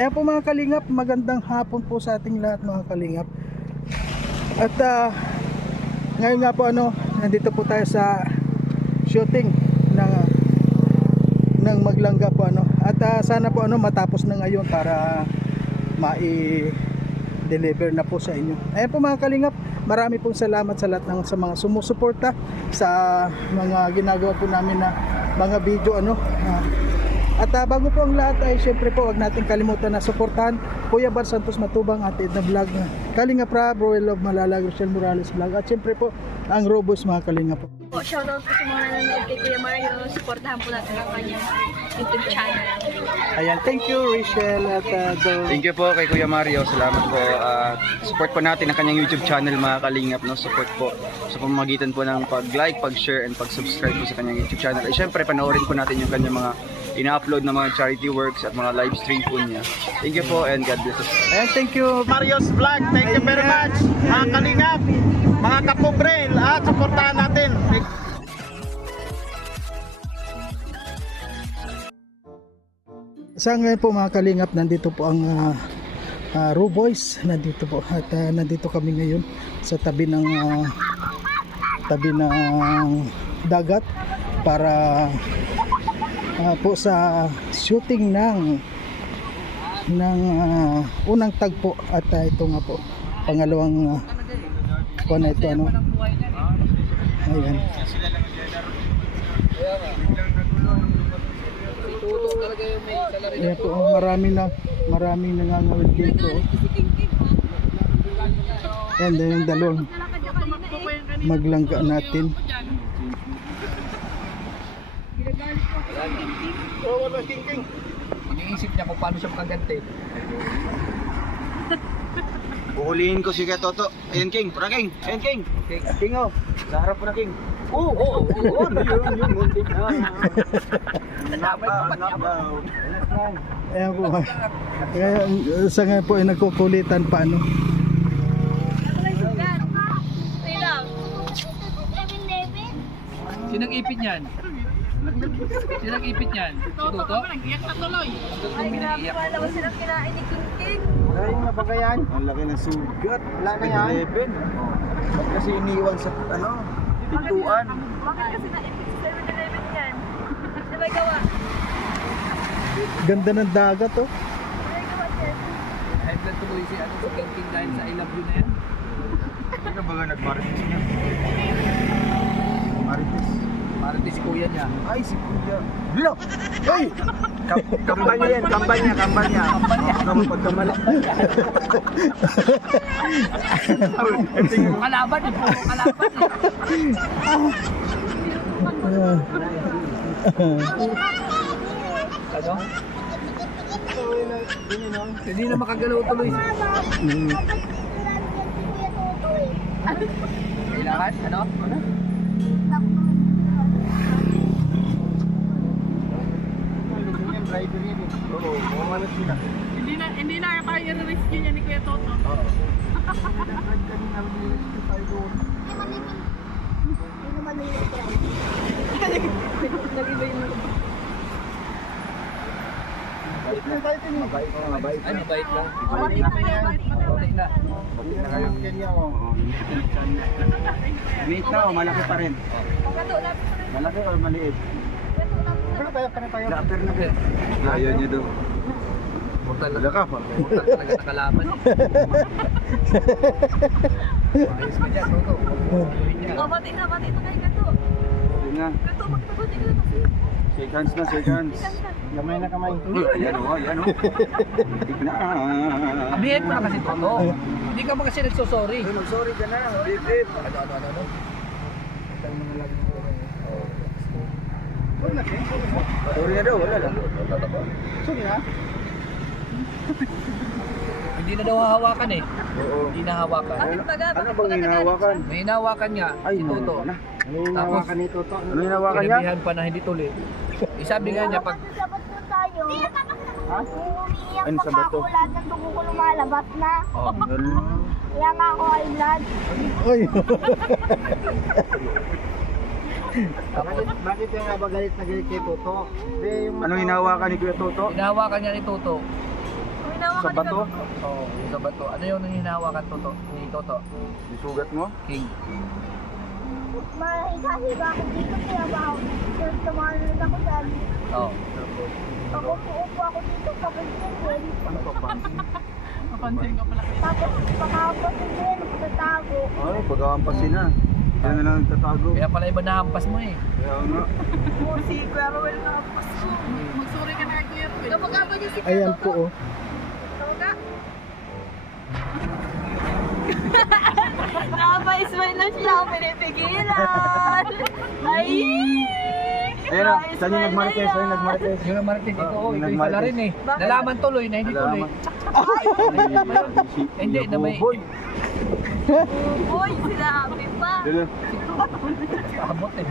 Ayan po mga kalingap, magandang hapon po sa ating lahat mga kalingap. At ah, ngayon nga po ano, nandito po tayo sa shooting ng ng maglangga po ano. At ah, sana po ano matapos na ngayon para mai-deliver na po sa inyo. Ayan po mga kalingap, marami pong salamat sa lahat ng sa mga sumusuporta sa mga ginagawa po namin na mga video ano. ah, at ah, bago po ang lahat ay syempre po wag natin kalimutan na suportahan Kuya Bar Santos Matubang at Edna Vlog Kalinga Prab, Royal Love Malalag, Rochelle Morales Vlog at syempre po ang Robos mga Kalinga po. Po, shoutout po sa mga nanonood kay Kuya Mario. Supportahan po natin ang kanyang YouTube channel. Ayan, thank you Rachel at uh, Dol. Thank you po kay Kuya Mario. Salamat po. Ah, support po natin ang kanyang YouTube channel mga kalingap. No? Support po sa pamamagitan po ng pag-like, pag-share, and pag-subscribe po sa kanyang YouTube channel. At syempre, panoorin po natin yung kanyang mga ina-upload na mga charity works at mga live stream po niya. Thank you po and God bless us. Ayan, thank you. Mario's Vlog. Thank you very much. Mga kalingap, mga kapobrel, at suportahan natin. Sa ngayon po mga kalingap, nandito po ang uh, uh, Raw Boys. Nandito po at ah, nandito kami ngayon sa tabi ng ah, tabi ng dagat para ah, po sa shooting ng ng ah, unang tagpo at ah, ito nga po pangalawang uh, na ito ano ayan Ayan po, oh, marami na maraming nangangawit dito. oh. Ayan, dahil yung dalawang maglangga natin. Iniisip niya kung paano siya makaganti. Uhulihin ko si Kuya Toto. Ayan King, para King. Ayan King. Okay. King oh. Sa harap na King. Oo, oo, oo. Yun, yun, muntik na. Pati ako. Ayan po. Kaya, uh, sa ngayon po ay nagkukulitan pa ano. Sinang ipit niyan? Sinang ipit niyan? Si Tuto? Nag-iyak na tuloy. Tuto Ay, grabe umiiyak. pala ba silang kinain ni King King? Na ba yan? Ang laki ng sugat. Wala na yan? 11. Ba't kasi iniwan sa ano? Pintuan. Bakit kasi na-ipit sa 7-Eleven yan? Di ba gawa? Ganda ng dagat oh. Yan? High blood tuloy si ano, si King King dahil sa I love you na yan. Ano ba nga nagmarites niya? Marites. Kuya niya. Ay, si Kuya. Bilo! Ay! Kambal niya yan, niya. Kamu pagkamali. Kalaban eh, puro kalaban eh. Ano? Hindi na makagalaw tuloy. Kailangan? Ano? Ano? Oo, umalas sila. Hindi na, hindi na kaya rescue niya ni Kuya Toto. Nag-iba yung Ay, mabait lang. Mabait pa yan. Mabait na. Mate na o, malaki pa rin. Na. Malaki o maliit? Pero tayo, tayo, tayo. Laper na rin. Ayaw niya daw. Mortal Wala ka pa. Mortal talaga na kalaban eh. Ayos ka dyan, Toto. Oh, bati na, bati na kayo Kato. Yun na. Kato, magpabati ka na kasi. Shake hands na, shake hands. Kamay na kamay. Ayan o, ayan o. Muntik na. Sabihin mo na kasi, Toto. Hindi ka ba kasi nagsosorry? Sorry ka na, bibib. Ano, ano, ano, ano? Sorry na daw, wala lang. Sorry na. Hindi na daw hahawakan eh. Oo. Hindi na hawakan. Bakit baga? Ano bang hinahawakan? May hinahawakan nga, Ay, si Toto. na. Ano nito to? Ano hinahawakan niya? Kinabihan pa na hindi tuloy. Eh, sabi nga niya, pag Dapat po tayo. Ha? Umiiyak Ano pa sa nga bato? ako, lahat ng dugo ko lumalabas na. oh, Kaya nga ako ay blood. Oy. Bakit, bakit nga ba galit na galit kay Toto? Hindi, yung Anong hinahawakan ni Kuya Toto? hinahawakan niya ni Toto. Sa ka bato? Oo, yung sa bato. Ano yung hinahawakan Toto? Ni Toto? Yung sugat mo? King. Mahiga-higa ako dito kaya ba ako? Tapos tumalan ako dyan. Oo. Ako uupo ako dito sa pagkasin. Ano pa ba? Tapos pagkakasin din, tatago. Ay, pagkawampasin na. Yan na lang nagtatago. Kaya pala iba nahampas mo eh. Kaya nga. Si Kuya Ruel na pasko. Magsuri ka na kay Kuya Ruel. Kapag ako niya si Ayan po oh. Toga. Nakapa-smile na siya ako pinipigilan. Ay! Ayun na, saan yung nagmarites? Saan yung nagmarites? Yung ito, oh, ito yung Nagmarites. pala rin eh. Nalaman tuloy na hindi tuloy. Hindi, na may... Uy, sinabi pa. Dito. Kamot eh.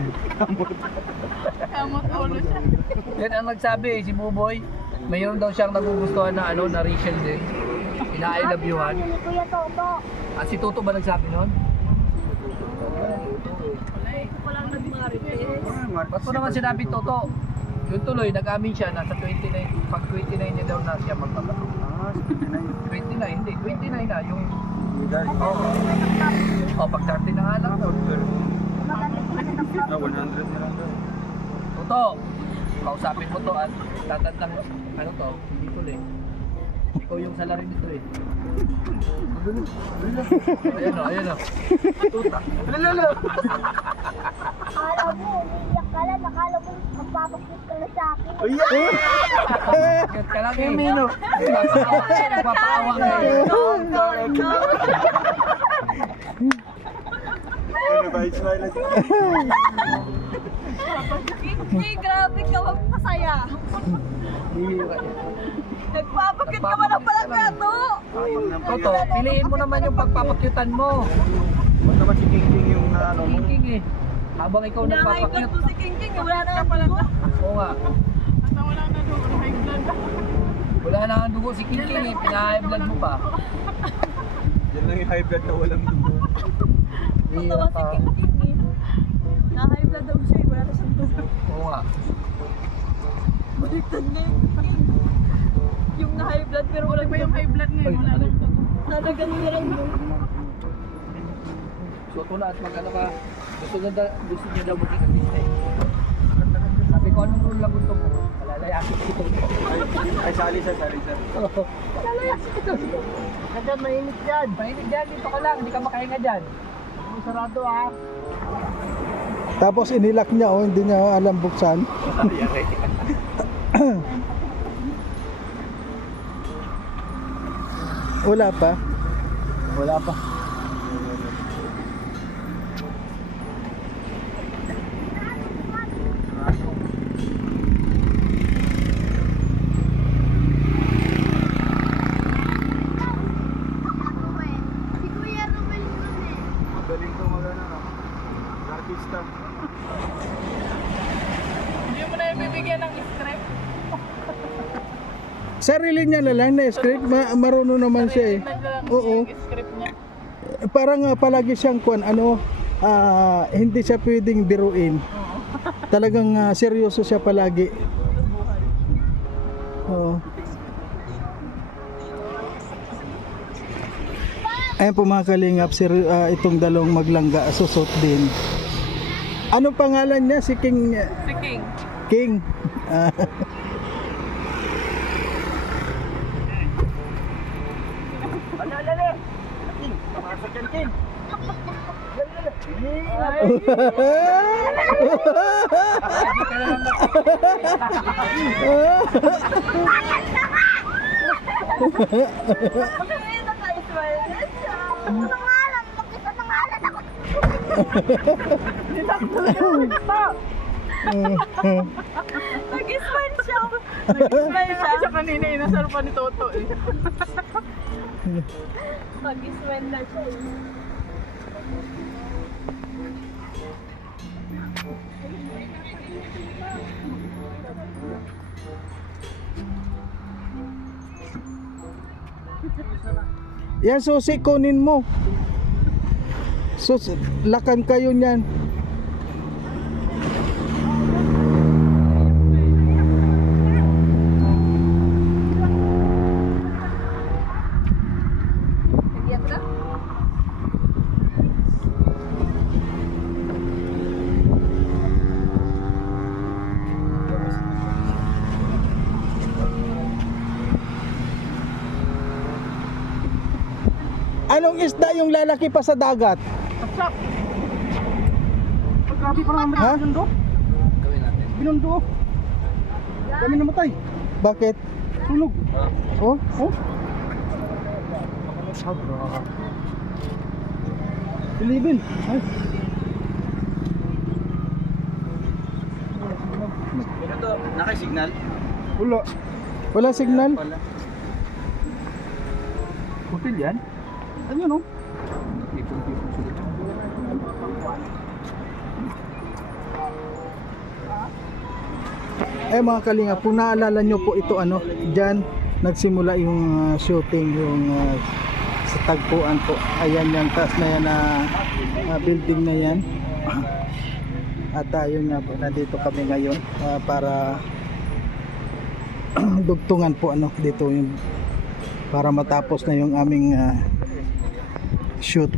Kamot ulo siya. Yan ang nagsabi eh, si Buboy. Mayroon daw siyang nagugustuhan na ano, na Rachel din. Ina-I love you-han. Ni Kuya Toto. Ah, si Toto ba nagsabi nun? Ko lang nagmarites. Ba't mo naman sinabi Toto? Yung tuloy, nag-amin siya, nasa 29, pag 29 niya daw na siya magbabato. Ah, 29, hindi, 29 na, yung, Guys, oh, oh pag 30 na nga lang. Ko na na 100 na lang. Toto, kausapin mo to at tatandang, ano to, hindi tuloy. Ikaw yung salary nito eh. Ayan o, ayan o. Tuta. Akala mo, umiiyak ka lang. Akala mo, magpapakit ka na sa akin. Gat ka lang eh. Mino. Papaawa ka eh. Don't, don't, don't. Ano ba, smile na Hindi, grabe ka magpasaya. Nagpapakit ka wala pala gato. Toto, piliin mo naman yung pagpapakyutan mo. Ba't naman si King King yung na ano mo? King eh. Habang ikaw blood nagpapakyut. po si King King. Wala na pala na. Oo nga. Wala na ang dugo si King King eh. Pinahay blood mo pa. Yan lang yung high blood na walang dugo. Tawa si King King eh. Na-high blood daw siya. eh. Wala na siyang tubo. Oo nga. Baliktad na yung King. Yung na-high blood pero wala pa yung high blood Ay, ano? Nalagan niya lang yung So ito na at mag ano ka. Gusto niya, da, gusto niya daw maging artista eh. Sabi ko, anong role lang gusto mo? Palalayasin ko. Ay, sali sa, sali sa. Palalayasin ko. Kasi mainit yan. Mainit dyan, dito ka lang. Hindi ka makahinga dyan. Sarado ah. Tapos inilak niya oh, hindi niya alam buksan. Wala pa. Wala pa. Si Kuya Ruben yun eh. Magaling to mag ano, no? Artista. Hindi mo na yung bibigyan ng script. Sarili niya na lang na script, ma- marunong naman siya eh. Oo. Parang ah, palagi siyang kwan, ano, ah, hindi siya pwedeng biruin. Talagang ah, seryoso siya palagi. Oo. Ayan po mga kalingap, sir, ah, itong dalawang maglangga, susot din. Anong pangalan niya? Si King... Si King. King. Ah, Pasok yan, King. Hindi ka na lang Bakit naka-smile na siya? Ano nga lang, makita na nga lang ako. Nag-smile siya. Nag-smile siya. siya kanina eh. Nasa pa ni Toto eh. Mag-smile na siya Yan susi kunin mo. Sus, lakan kayo niyan. Anong isda yung lalaki pa sa dagat? Grabe pa naman Ha? binundo. Gawin natin. Binundo. Kami namatay. Bakit? Sunog. Oh, oh. Bilibin. Ay. Ano to? Naka-signal? Wala. Wala signal? Wala. Hotel yan? Ano no? Eh mga kalinga, kung naalala nyo po ito ano, dyan nagsimula yung ah, shooting yung ah, sa tagpuan po. Ayan yung taas na yan na ah, building na yan. At tayo nga po, nandito kami ngayon ah, para dugtungan po ano dito yung para matapos na yung aming ah, счет.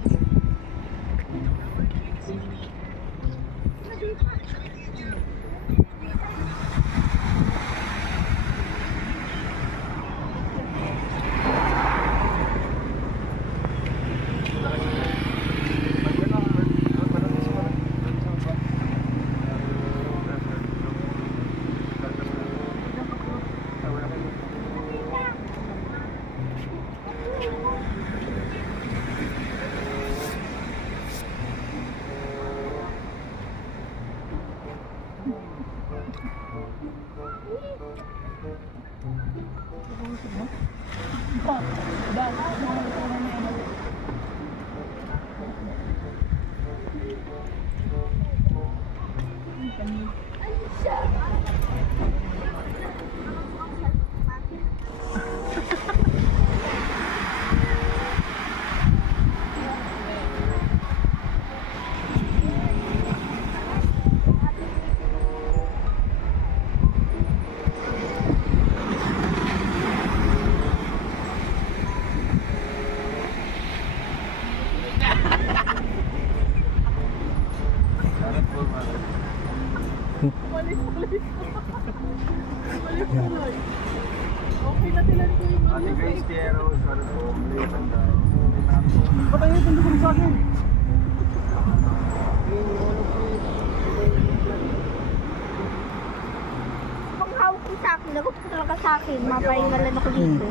Sa akin, lagot ko talaga sa akin. Mapahingalan ako dito.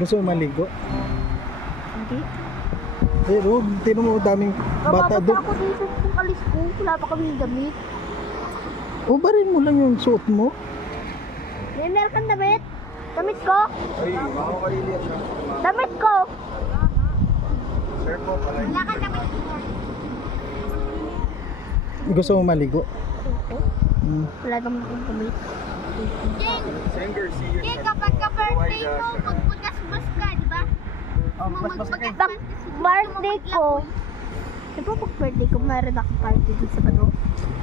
Gusto mo maligo? Hindi. Pero, tinan mo daming bata doon. ako dito kung alis ko. Wala pa kami damit. Ubarin mo lang yung suot mo. May meron kang damit? Damit ko? Ay, makakalili siya. Damit ko! Sir po, pala. Wala kang damit ko. Gusto mo maligo? Hmm. Wala. Jing! Sam Garcia. Jing, kapag ka-birthday mo, magbugas-bas ka, di ba? Pag birthday ko, di ba pag birthday ko, meron akong party dito sa ano?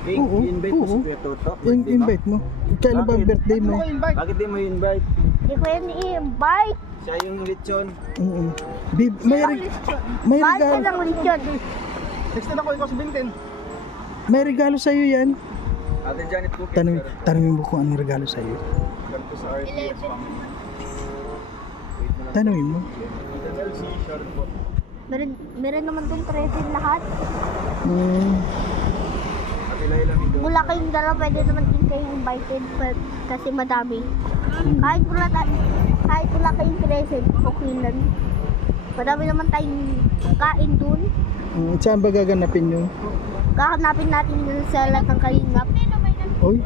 Oo, invite mo si Kuya Toto. In invite mo. Kailan ba birthday mo? Bakit di mo invite? Hindi ko yan i-invite. Siya yung lechon. Oo. Bib, may, reg- may Bakit ka regalo, lang ulit yun? Next na ako ikaw sa Binten. may regalo sa iyo yan. Ate Janet Cookie. Tanong, tanongin mo kung anong regalo sa iyo. Ganito sa RTS family. Tanongin mo. Chelsea, short po. Meron, meron naman doon 13 lahat. Hmm. Ate Laila. Mula kayong dalawa, pwede naman din kayong invited but, kasi madami. Kahit wala, kahit wala kayong present, okay lang. Madami naman tayong kain dun. Hmm, saan ba gaganapin yung? Kahanapin natin dun sa lahat ng kalingap. Oy.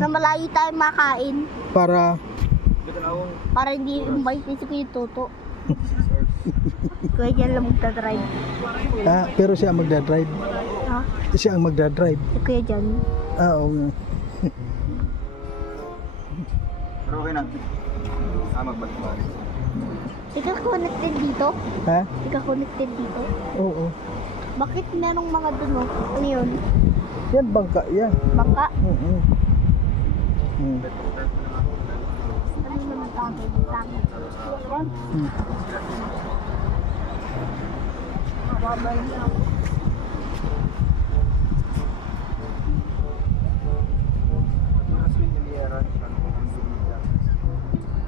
Na malayo tayo makain Para para hindi invite si Kuya Toto. Kuya Jan lang magdadrive. ah, pero siya ang magdadrive. Ha? Siya ang magdadrive. Si Kuya Jan. Ah, oo. nga. Pero okay na. Ah, magbalik-balik. Ikaw connected dito? Ha? Ikaw connected dito? Oo. Bakit merong mga dun oh? Ano yun? Yan bangka yan. Bangka? Oo. Hmm. Ano naman tawag?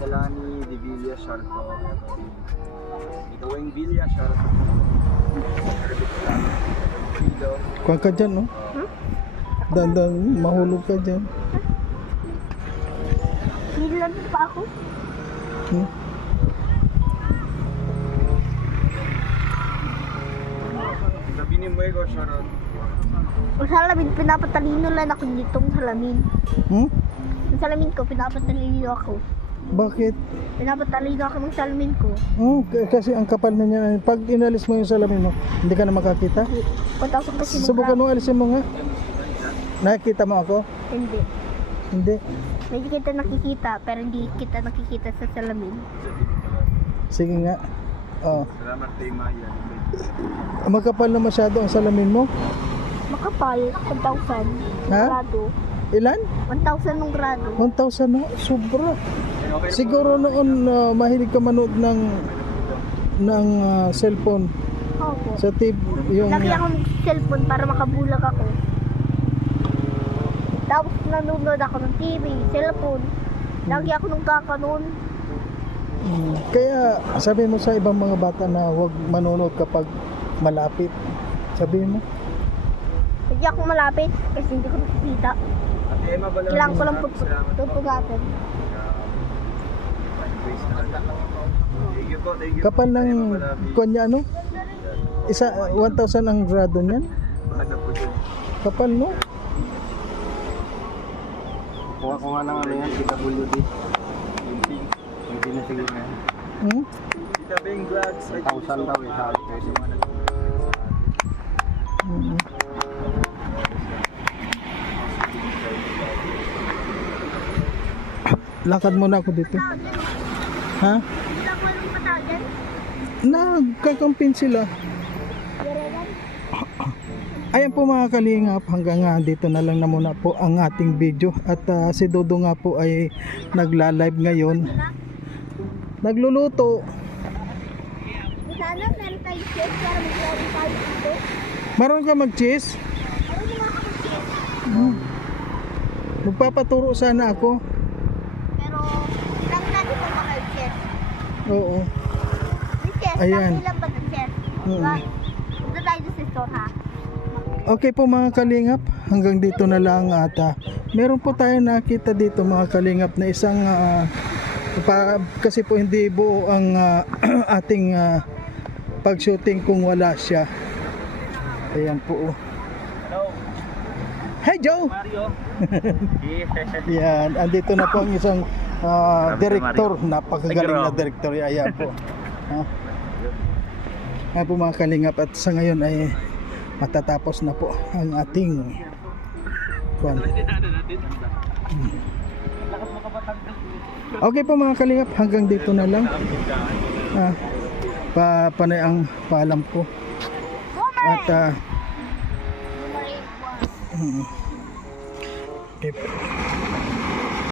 Dalani, Divina. Villa, shout out po. Ito Wayne Villa, shout out po. Dito. Kuha ka dyan, no? Dandan, mahulog ka dyan. Nilan pa ako. Hmm? Sabi ni Muego, shout out. Ang salamin, pinapatalino lang ako ditong salamin. Hmm? Ang salamin ko, pinapatalino ako. Bakit? Pinapatalino ako ng salamin ko. Oh, k- kasi ang kapal na niya. Pag inalis mo yung salamin mo, hindi ka na makakita. Patapos kasi Subukan mo, alisin mo nga. Nakikita mo ako? Hindi. Hindi. Medyo kita nakikita, pero hindi kita nakikita sa salamin. Sige nga. Oh. Salamat kay Maya. Magkapal na masyado ang salamin mo. Makapal, 1,000. Ha? Grado. Ilan? 1,000 ng grado. 1,000 na. Sobra. Siguro noon uh, mahilig ka manood ng ng uh, cellphone Opo. sa TV yung Lagi akong cellphone para makabulag ako. Tapos nanonood ako ng TV, cellphone. Lagi ako nung kakanon. Mm, kaya sabi mo sa ibang mga bata na huwag manonood kapag malapit. Sabi mo. Hindi ako malapit kasi hindi ko nakikita. Ate Emma. Kailangan ko lang pupugatan. Thank you po, thank you. Kapal ng kanya ano? Isa 1,000 ang grado niyan. Ano? Kapal no? Kuha ko nga ng ano yan, PWD. Pink. Yung pinasige nga. Hmm? Tita Bing Vlogs. 1,000 daw eh. Sabi ko yung mga Mm. Lakad muna ako dito. Ha? Hindi ako anong patagan. Nagkakampin sila. Ayan po mga kalingap, hanggang nga dito na lang na muna po ang ating video. At ah, si Dodo nga po ay nagla-live ngayon. Nagluluto. Sana meron tayong chef para mag-lari tayo dito. Maroon ka mag-cheese? Naman ako mag-chef? Magpapaturo sana ako. Pero, lang natin pa maka-chef. Oo. Chef, Ayan. Ayan. lang ba ng chef? Mm. Diba? Punta tayo sa store ha. Okay po mga kalingap, hanggang dito na lang at ah, meron po tayo nakita dito mga kalingap na isang ah, pa, kasi po hindi buo ang ah, ating ah, pag-shooting kung wala siya. Ayan po. Hey Joe! Mario. Yan, andito na po ang isang ah, director, napakagaling na director. Ayan po. Ha? Ayan po mga kalingap at sa ngayon ay matatapos na po ang ating kwan. Hmm. Okay po mga kalingap, hanggang dito na lang. Ah, pa panay ang paalam ko. At mm, okay.